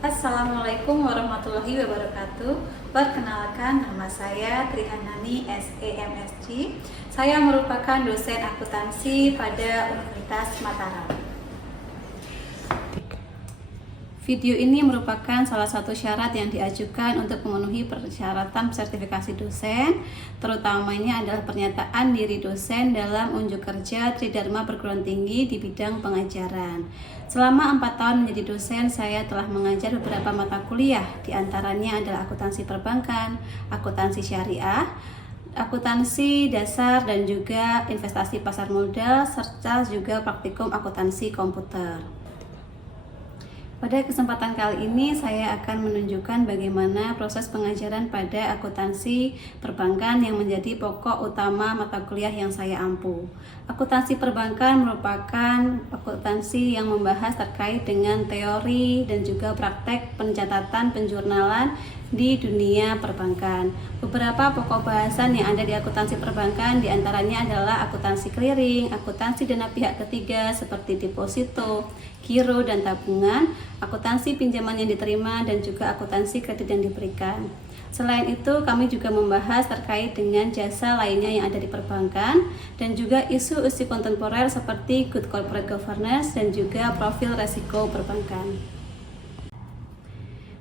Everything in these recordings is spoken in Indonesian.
Assalamualaikum warahmatullahi wabarakatuh. Perkenalkan, nama saya Trihanani SEMSG. Saya merupakan dosen akuntansi pada Universitas Mataram. Video ini merupakan salah satu syarat yang diajukan untuk memenuhi persyaratan sertifikasi dosen, terutamanya adalah pernyataan diri dosen dalam unjuk kerja Tridharma Perguruan Tinggi di bidang pengajaran. Selama 4 tahun menjadi dosen, saya telah mengajar beberapa mata kuliah, diantaranya adalah akuntansi perbankan, akuntansi syariah, akuntansi dasar, dan juga investasi pasar modal, serta juga praktikum akuntansi komputer. Pada kesempatan kali ini saya akan menunjukkan bagaimana proses pengajaran pada akuntansi perbankan yang menjadi pokok utama mata kuliah yang saya ampu. Akuntansi perbankan merupakan akuntansi yang membahas terkait dengan teori dan juga praktek pencatatan penjurnalan di dunia perbankan. Beberapa pokok bahasan yang ada di akuntansi perbankan diantaranya adalah akuntansi clearing, akuntansi dana pihak ketiga seperti deposito, giro, dan tabungan, akuntansi pinjaman yang diterima, dan juga akuntansi kredit yang diberikan. Selain itu, kami juga membahas terkait dengan jasa lainnya yang ada di perbankan dan juga isu-isu kontemporer seperti good corporate governance dan juga profil resiko perbankan.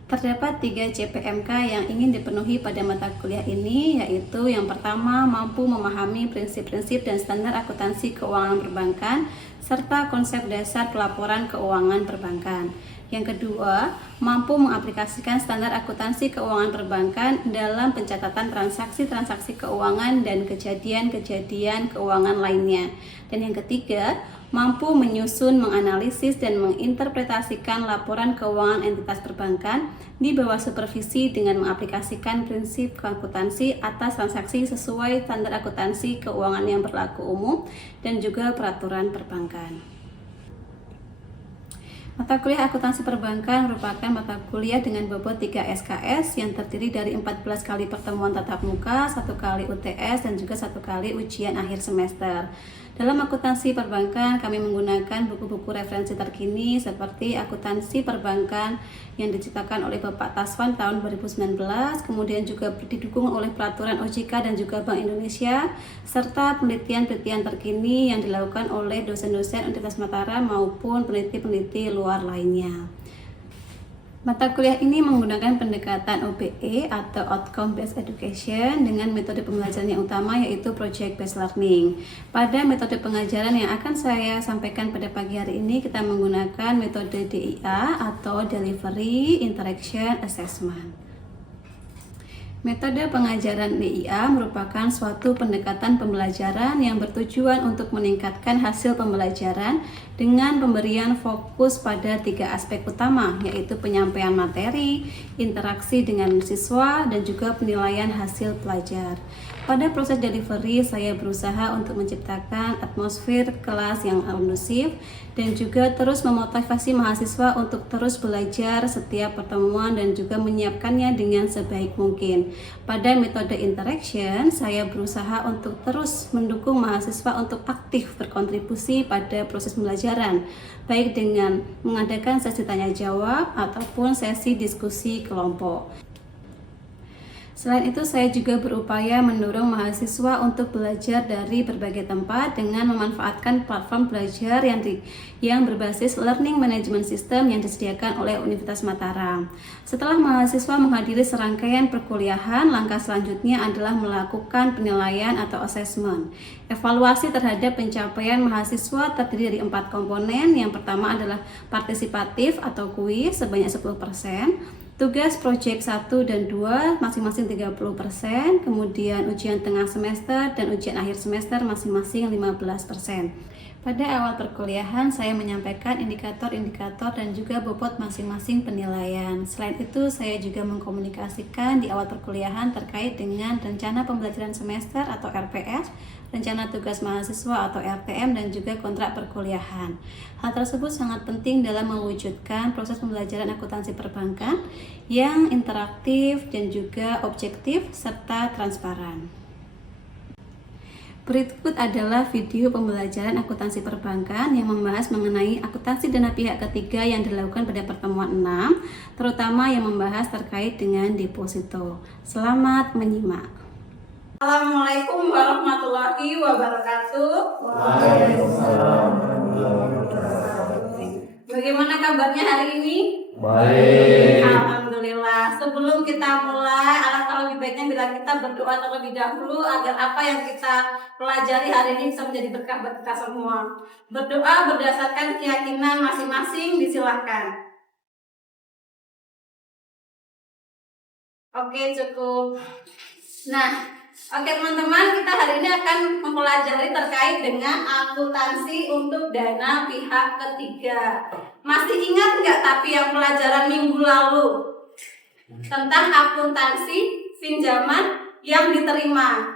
Terdapat 3 CPMK yang ingin dipenuhi pada mata kuliah ini, yaitu yang pertama, mampu memahami prinsip-prinsip dan standar akuntansi keuangan perbankan serta konsep dasar pelaporan keuangan perbankan. Yang kedua, mampu mengaplikasikan standar akuntansi keuangan perbankan dalam pencatatan transaksi-transaksi keuangan dan kejadian-kejadian keuangan lainnya. Dan yang ketiga, mampu menyusun, menganalisis, dan menginterpretasikan laporan keuangan entitas perbankan di bawah supervisi dengan mengaplikasikan prinsip akuntansi atas transaksi sesuai standar akuntansi keuangan yang berlaku umum dan juga peraturan perbankan. Mata kuliah akuntansi perbankan merupakan mata kuliah dengan bobot 3 SKS yang terdiri dari 14 kali pertemuan tatap muka, 1 kali UTS, dan juga 1 kali ujian akhir semester. Dalam akuntansi perbankan, kami menggunakan buku-buku referensi terkini seperti akuntansi perbankan yang diciptakan oleh Bapak Taswan tahun 2019, kemudian juga didukung oleh peraturan OJK dan juga Bank Indonesia, serta penelitian-penelitian terkini yang dilakukan oleh dosen-dosen Universitas Mataram maupun peneliti-peneliti luar lainnya. Mata kuliah ini menggunakan pendekatan OBE atau Outcome Based Education dengan metode pembelajaran yang utama yaitu Project Based Learning. Pada metode pengajaran yang akan saya sampaikan pada pagi hari ini, kita menggunakan metode DIA atau Delivery Interaction Assessment. Metode pengajaran DIA merupakan suatu pendekatan pembelajaran yang bertujuan untuk meningkatkan hasil pembelajaran dengan pemberian fokus pada 3 aspek utama, yaitu penyampaian materi, interaksi dengan siswa, dan juga penilaian hasil pelajar. Pada proses delivery, saya berusaha untuk menciptakan atmosfer kelas yang kondusif dan juga terus memotivasi mahasiswa untuk terus belajar setiap pertemuan dan juga menyiapkannya dengan sebaik mungkin. Pada metode interaction, saya berusaha untuk terus mendukung mahasiswa untuk aktif berkontribusi pada proses pembelajaran, baik dengan mengadakan sesi tanya jawab ataupun sesi diskusi kelompok. Selain itu, saya juga berupaya mendorong mahasiswa untuk belajar dari berbagai tempat dengan memanfaatkan platform belajar yang berbasis Learning Management System yang disediakan oleh Universitas Mataram. Setelah mahasiswa menghadiri serangkaian perkuliahan, langkah selanjutnya adalah melakukan penilaian atau assessment. Evaluasi terhadap pencapaian mahasiswa terdiri dari 4 komponen. Yang pertama adalah partisipatif atau kuis sebanyak 10%. Tugas proyek 1 dan 2 masing-masing 30%, kemudian ujian tengah semester dan ujian akhir semester masing-masing 15%. Pada awal perkuliahan, saya menyampaikan indikator-indikator dan juga bobot masing-masing penilaian. Selain itu, saya juga mengkomunikasikan di awal perkuliahan terkait dengan rencana pembelajaran semester atau RPS, rencana tugas mahasiswa atau RTM, dan juga kontrak perkuliahan. Hal tersebut sangat penting dalam mewujudkan proses pembelajaran akuntansi perbankan yang interaktif dan juga objektif serta transparan. Berikut adalah video pembelajaran akuntansi perbankan yang membahas mengenai akuntansi dana pihak ketiga yang dilakukan pada pertemuan 6, terutama yang membahas terkait dengan deposito. Selamat menyimak. Assalamualaikum warahmatullahi wabarakatuh. Waalaikumsalam. Bagaimana kabarnya hari ini? Baik. Alhamdulillah. Sebelum kita mulai, alangkah lebih baiknya bila kita berdoa terlebih dahulu agar apa yang kita pelajari hari ini bisa menjadi berkah buat kita semua. Berdoa berdasarkan keyakinan masing-masing, disilahkan. Oke, cukup. Oke teman-teman, kita hari ini akan mempelajari terkait dengan akuntansi untuk dana pihak ketiga. Masih ingat nggak tapi yang pelajaran minggu lalu tentang akuntansi pinjaman yang diterima?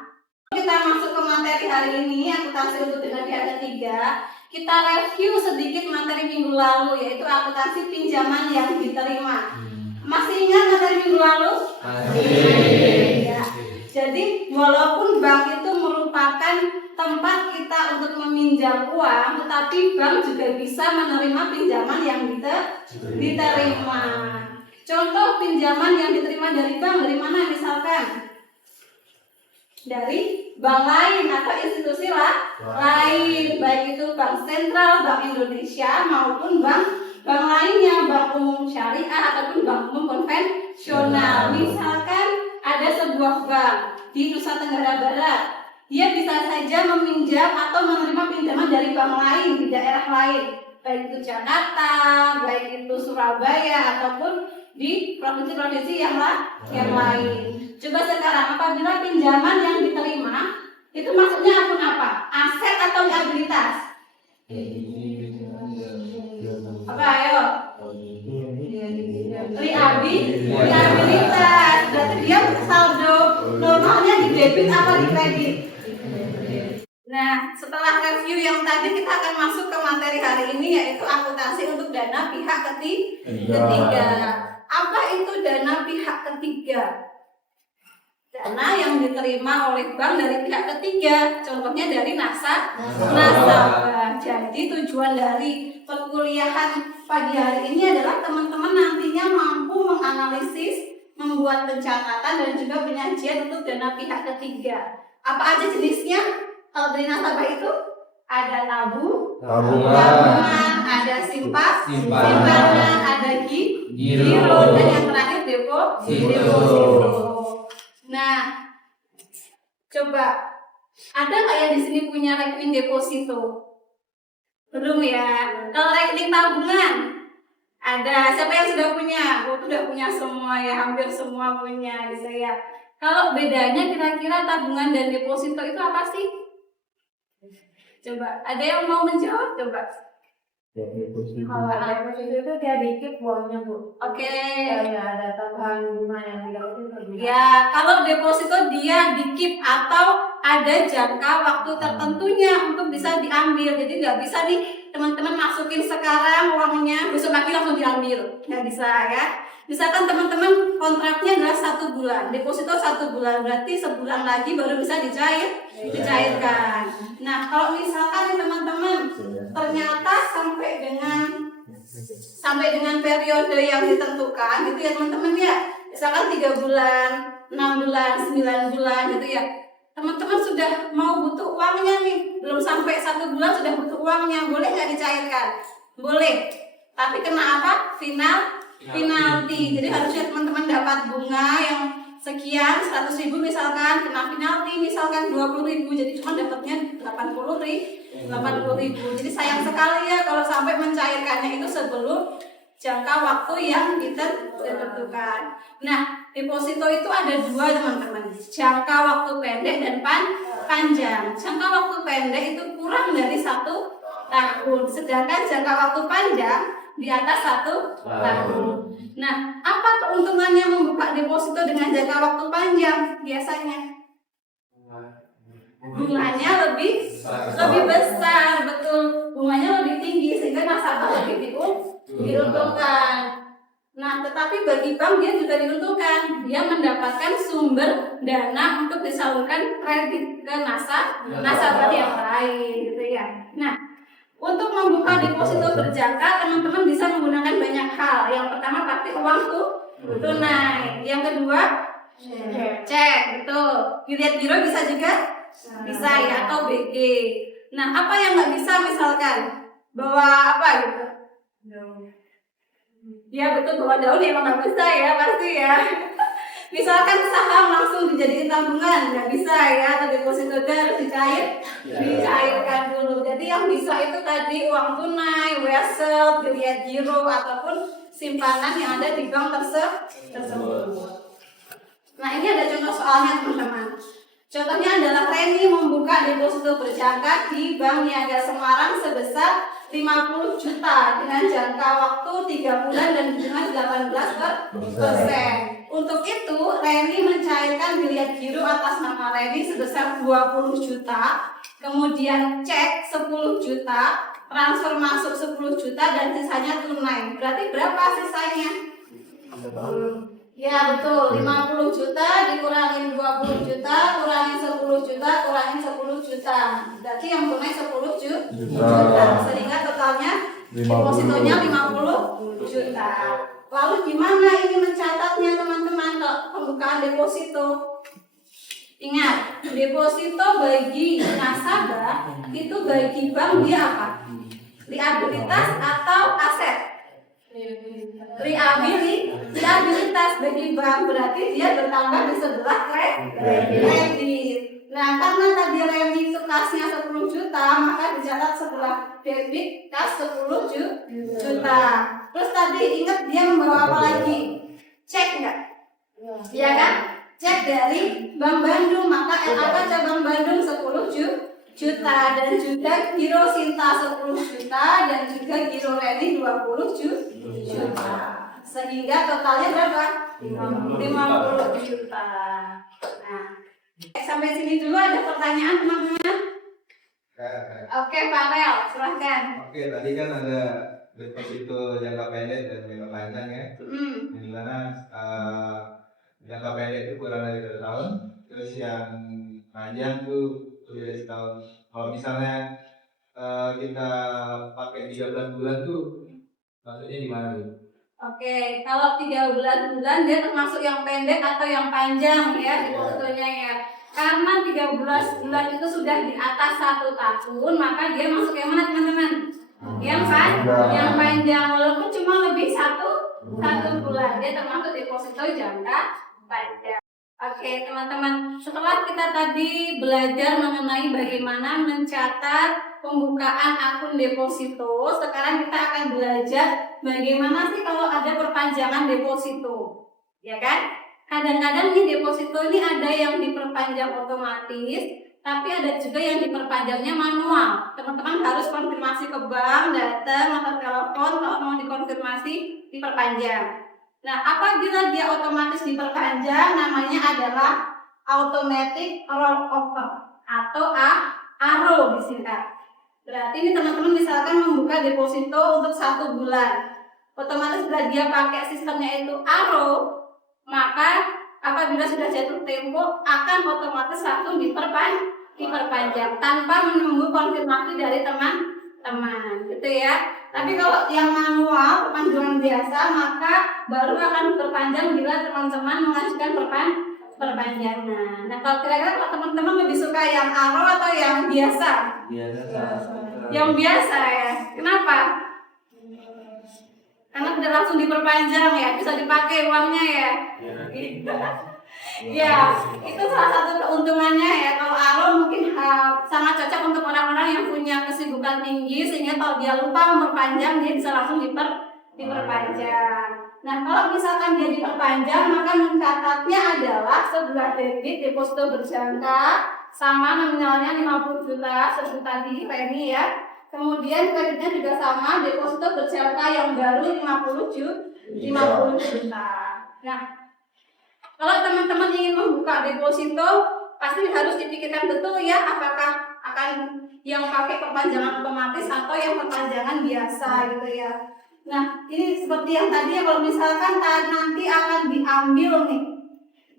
Kita masuk ke materi hari ini, akuntansi untuk dana pihak ketiga. Kita review sedikit materi minggu lalu, yaitu akuntansi pinjaman yang diterima. Masih ingat materi minggu lalu? Masih. Ya. Jadi walaupun bank itu merupakan tempat kita untuk meminjam uang, tetapi bank juga bisa menerima pinjaman yang diterima. Contoh pinjaman yang diterima dari bank dari mana misalkan? Dari bank lain atau institusi lain, baik itu Bank Sentral, Bank Indonesia maupun bank lainnya, bank umum syariah ataupun bank umum konvensional. Misalkan ada sebuah bank di Nusa Tenggara Barat, dia bisa saja meminjam atau menerima pinjaman dari bank lain di daerah lain, baik itu Jakarta, baik itu Surabaya ataupun di provinsi-provinsi yang lain. Coba sekarang apabila pinjaman yang diterima itu maksudnya akun apa? Aset atau liabilitas? Apa ayo? Liabilitas. Berarti dia saldo normalnya di debit apa di kredit? Nah, setelah review yang tadi kita akan masuk ke materi hari ini, yaitu akuntansi untuk dana pihak ketiga. Apa itu dana pihak ketiga? Dana yang diterima oleh bank dari pihak ketiga, contohnya dari nasabah. Jadi tujuan dari perkuliahan pagi hari ini adalah teman-teman nantinya mampu menganalisis, membuat pencatatan dan juga penyajian untuk dana pihak ketiga. Apa aja jenisnya? Kalau dari nasabah itu ada tabungan, ada simpanan, ada giro, dan yang terakhir deposito. Nah, coba ada nggak yang di sini punya rekening deposito? Belum ya. Kalau rekening tabungan ada. Siapa yang sudah punya? Sudah punya semua ya, hampir semua punya gitu ya. Kalau bedanya kira-kira tabungan dan deposito itu apa sih? Coba, ada yang mau menjawab? Coba. Kalau deposito itu dia dikit uangnya, Bu. Oke. Kayak ada tambahan bunga yang dilakukan. Ya, kalau deposito dia dikip atau ada jangka waktu tertentunya untuk bisa diambil. Jadi nggak bisa nih teman-teman masukin sekarang uangnya, besok pagi langsung diambil. Nggak bisa ya. Misalkan teman-teman kontraknya adalah 1 bulan, deposito 1 bulan, berarti sebulan lagi baru bisa dicairkan. Nah, kalau misalkan teman-teman ternyata sampai dengan periode yang ditentukan gitu ya teman-teman ya, misalkan 3 bulan, 6 bulan, 9 bulan gitu ya, teman-teman sudah mau butuh uangnya nih, belum sampai 1 bulan sudah butuh uangnya, boleh nggak dicairkan? Boleh, tapi kena apa? Penalti. Jadi harusnya teman-teman dapat bunga yang sekian, 100.000 misalkan, kena penalti misalkan 20.000, jadi cuma dapatnya 80.000. Jadi sayang sekali ya kalau sampai mencairkannya itu sebelum jangka waktu yang ditentukan. Nah, deposito itu ada 2 teman-teman, jangka waktu pendek dan panjang. Jangka waktu pendek itu kurang dari 1 tahun, sedangkan jangka waktu panjang di atas 1 tahun. Nah, apa keuntungannya membuka deposito dengan jangka waktu panjang? Biasanya bunganya lebih besar, betul. Bunganya lebih tinggi sehingga nasabah lebih diuntungkan. Nah, tetapi bagi bank dia juga diuntungkan, dia mendapatkan sumber dana untuk disalurkan kredit ke nasabah yang lain, gitu ya. Nah, untuk membuka deposito berjangka, teman-teman bisa menggunakan banyak hal. Yang pertama pakai uang tunai, yang kedua cek, betul. Dilihat giro bisa juga, bisa ya, atau BG. Nah, apa yang nggak bisa misalkan bawa apa gitu? Ya betul, bawa daun ya emang nggak bisa ya, pasti ya. Misalkan saham langsung dijadiin tabungan, nggak bisa ya, atau deposito harus dicairkan dulu. Jadi yang bisa itu tadi uang tunai, wesel, dilihat giro, ataupun simpanan yang ada di bank tersebut. Nah, ini ada contoh soalnya teman-teman. Contohnya adalah Reni membuka deposito berjangka di Bank Niaga Semarang sebesar 50 juta dengan jangka waktu 3 bulan dan bunga 18%. Untuk itu, Reni mencairkan biliet giro atas nama Reni sebesar 20 juta, kemudian cek 10 juta, transfer masuk 10 juta dan sisanya tunai. Berarti berapa sisanya? Ya betul, 50 juta dikurangin 20 juta, kurangin 10 juta, kurangin 10 juta. Berarti yang tunai 10 juta. Sehingga totalnya depositonya 50 juta. Lalu gimana ini mencatatnya teman-teman kalau pembukaan deposito? Ingat, deposito bagi nasabah itu bagi bank dia apa? Liabilitas atau aset? Liabilitas bagi bank, berarti dia bertambah di sebelah kredit. Nah, karena tadi Reni kasnya 10 juta, maka dicatat sebelah debit kas 10 juta. Terus tadi ingat dia membawa apa lagi? Cek enggak? Iya kan? Cek dari Bank Bandung, maka LAK cabang Bandung 10 juta dan juga giro Sinta 10 juta dan juga giro Reni 20 juta. Sehingga totalnya berapa? 50 juta. Nah, sampai sini dulu ada pertanyaan teman-teman? Oke, Pak Rel, silahkan. Oke, tadi kan ada deposito jangka pendek dan jangka panjang ya. Di mana jangka pendek itu kurang dari 2 tahun, terus yang panjang tuh lebih dari setahun. Kalau misalnya kita pakai 13 bulan tuh maksudnya di mana tuh? Oke, kalau 13 bulan dia termasuk yang pendek atau yang panjang ya depositonya ya. Karena 13 bulan itu sudah di atas 1 tahun, maka dia masuk yang mana teman-teman? Yang panjang, walaupun cuma lebih satu bulan, dia termasuk deposito jangka panjang. Oke teman-teman, setelah kita tadi belajar mengenai bagaimana mencatat pembukaan akun deposito, sekarang kita akan belajar bagaimana sih kalau ada perpanjangan deposito, ya kan? Kadang-kadang nih deposito ini ada yang diperpanjang otomatis, tapi ada juga yang diperpanjangnya manual. Teman-teman harus konfirmasi ke bank, datang atau telepon kalau mau dikonfirmasi diperpanjang. Nah, apabila dia otomatis diperpanjang, namanya adalah automatic rollover atau ARO disingkat. Berarti ini teman-teman misalkan membuka deposito untuk 1 bulan, otomatis bila dia pakai sistemnya itu ARO, maka apabila sudah jatuh tempo akan otomatis langsung diperpanjang tanpa menunggu konfirmasi dari teman-teman, gitu ya. Tapi kalau yang manual perpanjangan biasa, maka baru akan diperpanjang bila teman-teman mengajukan perpanjangan. Nah, kalau kira-kira kalau teman-teman lebih suka yang ARO atau yang biasa? Yang biasa ya. Kenapa? Karena sudah langsung diperpanjang ya, bisa dipakai uangnya ya. Ya, itu salah satu keuntungannya ya. Kalau ARO mungkin sangat cocok untuk orang-orang yang punya kesibukan tinggi, sehingga kalau dia lupa memperpanjang, dia bisa langsung diperpanjang. Nah, kalau misalkan dia diperpanjang, maka mencatatnya adalah sebelah debit deposito berjangka sama nominalnya 50 juta seperti tadi Reni ya. Kemudian kreditnya juga sama, deposito berjangka yang baru 50 juta. Nah, kalau teman-teman ingin membuka deposito, pasti harus dipikirkan betul ya, apakah akan yang pakai perpanjangan otomatis atau yang perpanjangan biasa gitu ya. Nah, ini seperti seperti yang tadi ya, kalau misalkan nanti akan diambil nih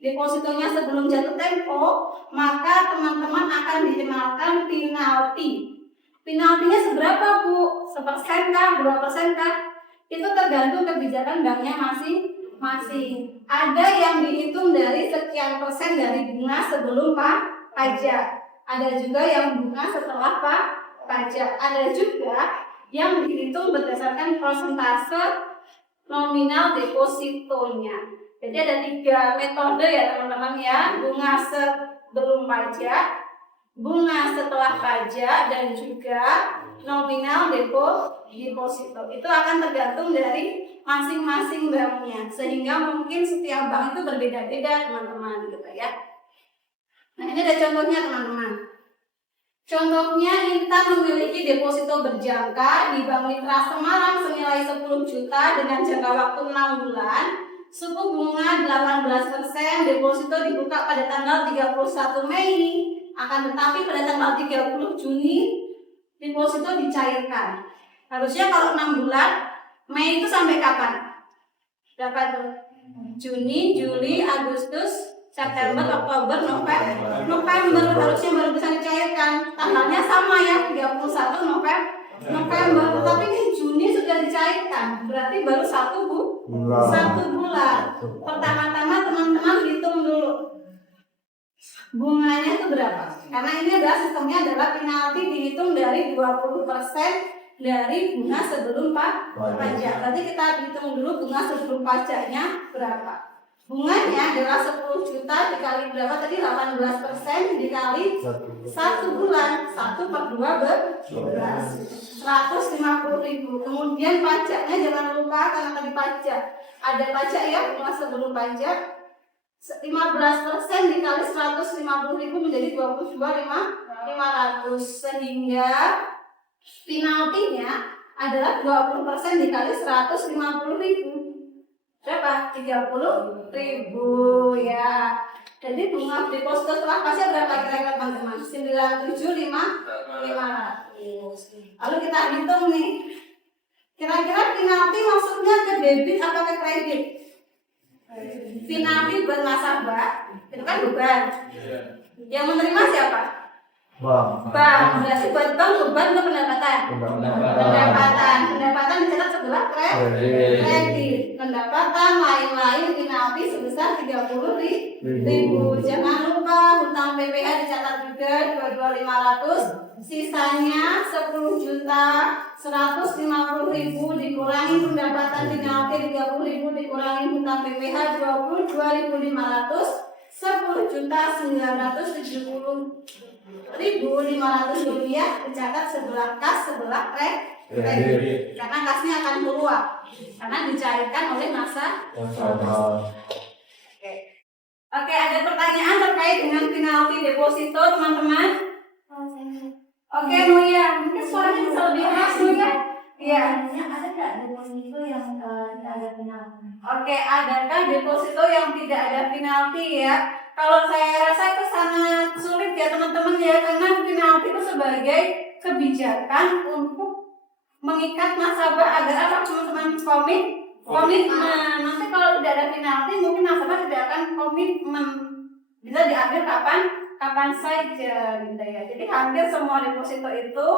depositonya sebelum jatuh tempo, maka teman-teman akan dikenakan penalti. Penaltinya seberapa Bu? 1% kah? 2% kah? Itu tergantung kebijakan banknya masing-masing. Ada yang dihitung dari sekian persen dari bunga sebelum pajak. Ada juga yang bunga setelah pajak. Ada juga yang dihitung berdasarkan persentase nominal depositonya. Jadi ada 3 metode ya teman-teman ya. Bunga sebelum pajak, bunga setelah pajak, dan juga nominal deposito. Itu akan tergantung dari masing-masing banknya, sehingga mungkin setiap bank itu berbeda-beda teman-teman gitu ya. Nah ini ada contohnya teman-teman. Contohnya Intan memiliki deposito berjangka di Bank Mitra Semarang senilai 10 juta dengan jangka waktu 6 bulan. Suku bunga 18%, deposito dibuka pada tanggal 31 Mei. Akan tetapi pada tanggal 30 Juni deposito dicairkan. Harusnya kalau 6 bulan, Mei itu sampai kapan? Berapa tuh? Juni, Juli, Agustus, September, Oktober, November harusnya baru bisa dicairkan. Tanggalnya sama ya, 31 November. Tetapi ini Juni sudah dicairkan. Berarti baru 1 bulan. Pertama-tama teman-teman hitung dulu bunganya itu berapa? Karena ini adalah sistemnya adalah penalti dihitung dari 20% dari bunga sebelum pajak. Berarti kita hitung dulu bunga sebelum pajaknya berapa. Bunganya adalah 10 juta dikali berapa tadi? 18% dikali 1 bulan. 1 per 2 beras 150.000. Kemudian pajaknya jangan lupa, karena tadi pajak ada pajak ya, bunga sebelum pajak 15% dikali 150.000 menjadi 22.500, sehingga penaltinya adalah 20% dikali 150.000 berapa? 30.000 ya. Jadi bunga deposito setelah pajak berapa kira-kira teman-teman? 97.500. Lalu kita hitung nih, kira-kira penalti maksudnya ke debit atau ke kredit? Penalti buat nasabah itu kan beban. Yang menerima siapa? Bank. Berarti buat bank beban atau pendapatan? Pendapatan dicatat sebelah kredit. Pendapatan lain-lain penalti sebesar 30.000. Jangan lupa hutang PPh dicatat juga 22.500. Sisanya 10 juta 150.000 dikurangi pendapatan penalti 30.000 dikurangi hutang PPh 22.500, 10 juta 970.500 rupiah dicatat sebelah kas, sebelah kredit. Karena kasnya akan keluar karena dicairkan oleh nasabah. Oke, ada pertanyaan terkait dengan penalti deposito teman-teman? Oke, Nuya, mungkin suaranya bisa lebih keras, Nuya. Iya. Ada nggak deposito yang tidak ada penalti? Oke, adakah deposito yang tidak ada penalti ya? Kalau saya rasa itu sangat sulit ya teman-teman ya, karena penalti itu sebagai kebijakan untuk mengikat nasabah agar apa teman-teman? Komitmen. Nanti kalau tidak ada penalti mungkin nasabah tidak akan komitmen. Bisa diambil kapan saja gitu ya. Jadi hampir semua deposito itu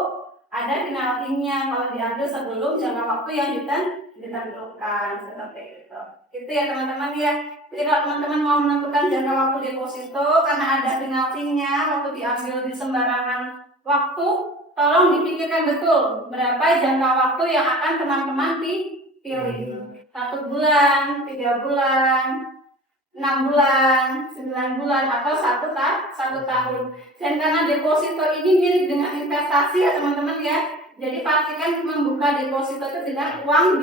ada penaltinya kalau diambil sebelum jangka waktu yang ditentukan seperti itu. Itu ya teman-teman ya. Jadi kalau teman-teman mau menentukan jangka waktu deposito karena ada penaltinya waktu diambil di sembarangan waktu, tolong dipikirkan betul berapa jangka waktu yang akan teman-teman pilih. 1 bulan, 3 bulan, 6 bulan, 9 bulan, atau 1 tahun. Dan karena deposito ini mirip dengan investasi ya teman-teman ya. Jadi pastikan membuka deposito itu dengan uang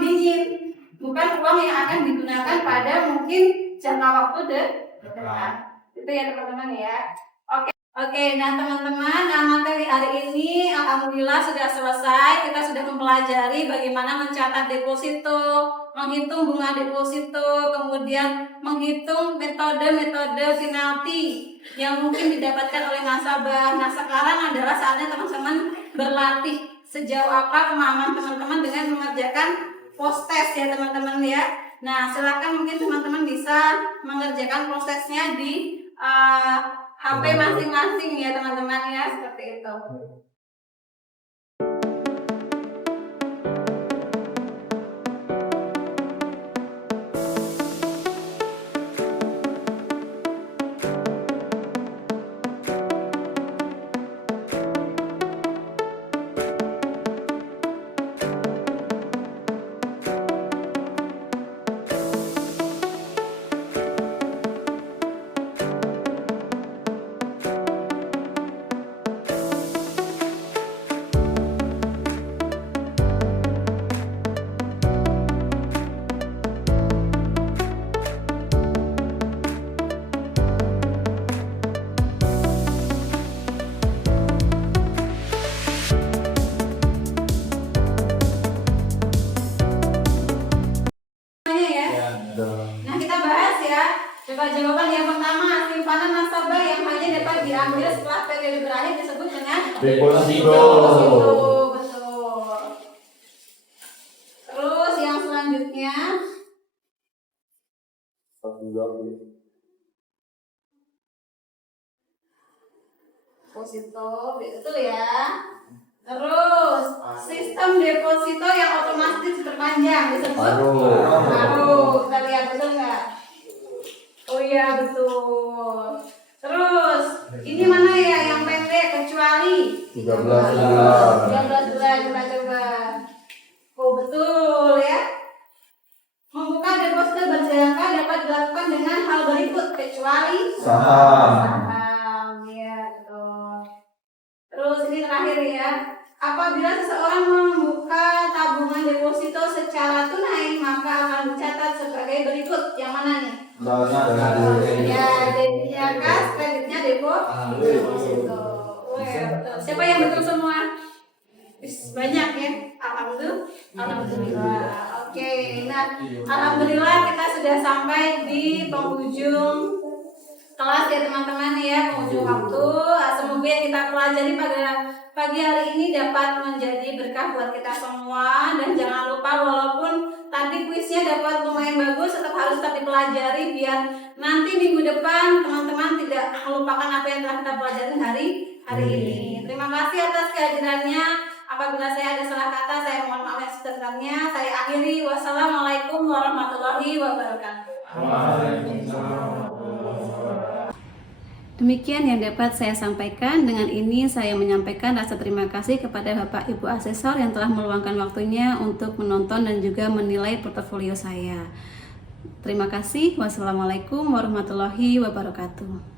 dingin, bukan uang yang akan digunakan pada mungkin jangka waktu depan. Itu ya teman-teman ya. Oke, nah teman-teman, materi hari ini alhamdulillah sudah selesai. Kita sudah mempelajari bagaimana mencatat deposito, menghitung bunga deposito, kemudian menghitung metode-metode penalti yang mungkin didapatkan oleh nasabah. Nah, sekarang adalah saatnya teman-teman berlatih sejauh apa kemampuan teman-teman dengan mengerjakan post test ya teman-teman ya. Nah, silakan mungkin teman-teman bisa mengerjakan prosesnya di HP masing-masing ya teman-teman ya, seperti itu. Nah, kita bahas ya. Coba jawaban yang pertama, simpanan nasabah yang hanya dapat diambil setelah periode berakhir disebut dengan Deposito. Betul. Terus yang selanjutnya, deposito, betul ya. Terus sistem deposito yang otomatis terpanjang disebut paruh. Kita lihat betul nggak? Oh iya betul. Terus ini mana ya yang pendek kecuali 13 bulan. 13 bulan, kita coba. Oh betul ya. Membuka deposito berjangka dapat dilakukan dengan hal berikut kecuali saham. Ya betul. Terus ini terakhir ya. Apabila seseorang membuka tabungan deposito secara tunai, maka akan dicatat sebagai berikut. Yang mana nih? Ya, debitnya kas, kreditnya deposito. Siapa yang betul semua? Banyak ya. Alhamdulillah. Oke, nah alhamdulillah kita sudah sampai di penghujung kelas ya teman-teman ya, penghujung waktu. Semoga yang kita pelajari pada pagi hari ini dapat menjadi berkah buat kita semua. Dan jangan lupa, walaupun tadi kuisnya dapat lumayan bagus, tetap harus dipelajari biar nanti minggu depan teman-teman tidak melupakan apa yang telah kita pelajari hari ini. Terima kasih atas kehadirannya. Apabila saya ada salah kata, saya mohon maaf yang sebesar-besarnya. Saya akhiri. Wassalamualaikum warahmatullahi wabarakatuh. Demikian yang dapat saya sampaikan. Dengan ini saya menyampaikan rasa terima kasih kepada Bapak Ibu asesor yang telah meluangkan waktunya untuk menonton dan juga menilai portofolio saya. Terima kasih. Wassalamualaikum warahmatullahi wabarakatuh.